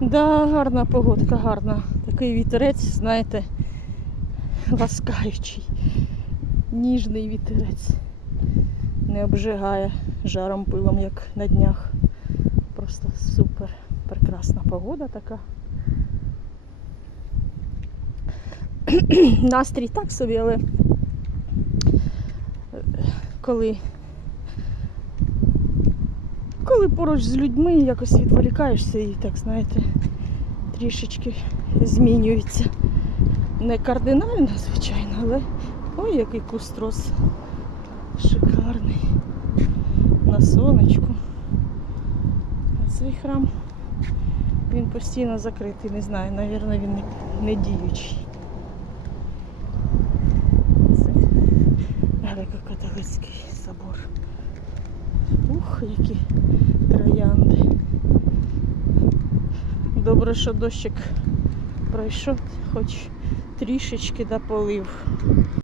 Да, гарна погодка, гарна. Такий вітерець, знаєте, ласкаючий. Ніжний вітерець. Не обжигає жаром пилом, як на днях. Просто супер. Прекрасна погода така. Настрій так собі, але е, коли, коли поруч з людьми якось відволікаєшся і так, знаєте, трішечки змінюється. Не кардинально, звичайно, але ой, який куст роз шикарний. На сонечку. А цей храм він постійно закритий, не знаю, навірно, він не, не діючий. Це греко-католицький собор. Ух, які троянди. Добре, що дощик пройшов, хоч трішечки дополив.